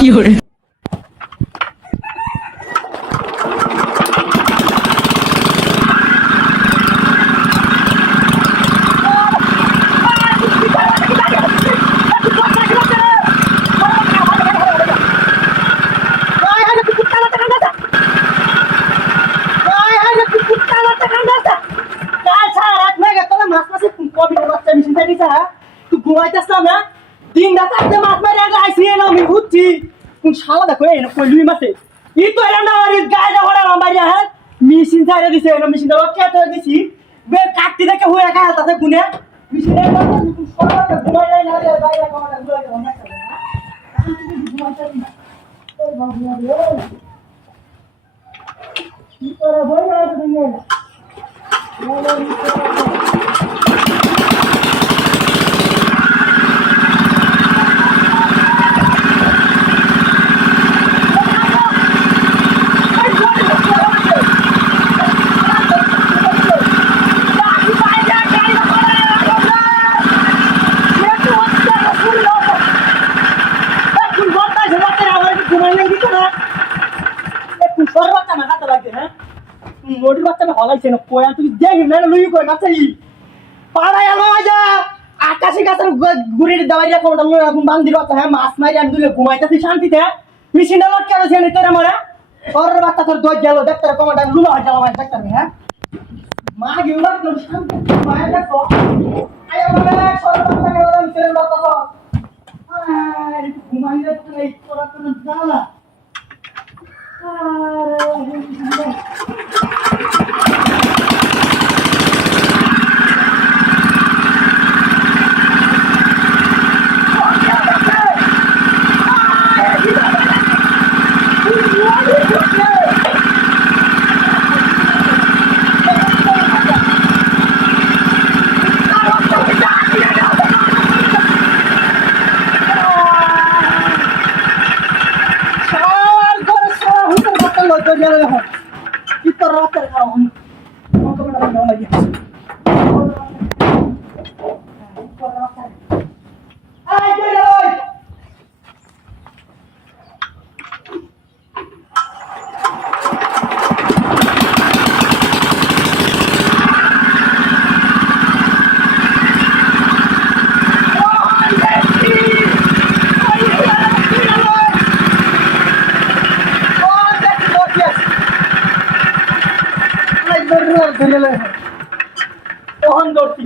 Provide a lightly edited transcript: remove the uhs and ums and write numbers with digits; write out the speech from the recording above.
fiore, তিন রাত আগে মাছ মারি আগে আইসি এলো আমি বুঝছি কোন শালা দেখো এই না কইলুই মাছে ই তো এরা না আর গায় না হড়া মারিয়া হ্যাঁ মেশিন ছাইরা দিছে না মেশিন দাও কেটে দিছি বে কাটতি দেখে হয়ে গায় তাতে গুনে মেশিনের কথা কোন সরকার ঘুমাই নাই না রে বাইরে কামাটা ঘুমাই দাও না করে না এখন তুমি ঘুমাইতে না ওই বাবু রে কি করে বই না তুমি না মোটি বাচ্চাটা হলাইছে না কোয়া তুই দেখি না লুই কই বাচ্চাই পাড়ায় আলো আজা আকাশে গাছের গুড়ির দাওয়াইয়া কোনটা লই এখন বান্দির বাচ্চা হ্যাঁ মাছ মারি আমি দুলে ঘুমাইতাছি শান্তিতে মেশিনটা লটকে আছে নি তোরে মারা ওর বাচ্চা তোর দই গেল ডাক্তার কমাটা লুলো হয়ে গেল আমার ডাক্তার হ্যাঁ মা গিউলা তোর শান্তি মায়া দেখো আয় বাবা সর বাচ্চা গেল আমি ছেলে বাচ্চা তো আয় ঘুমাইলে তো এই তোরা তো জানা Kita rata kawan. Mau ke mana lagi? Ayo doi. ধরে তখন দৌড়ছি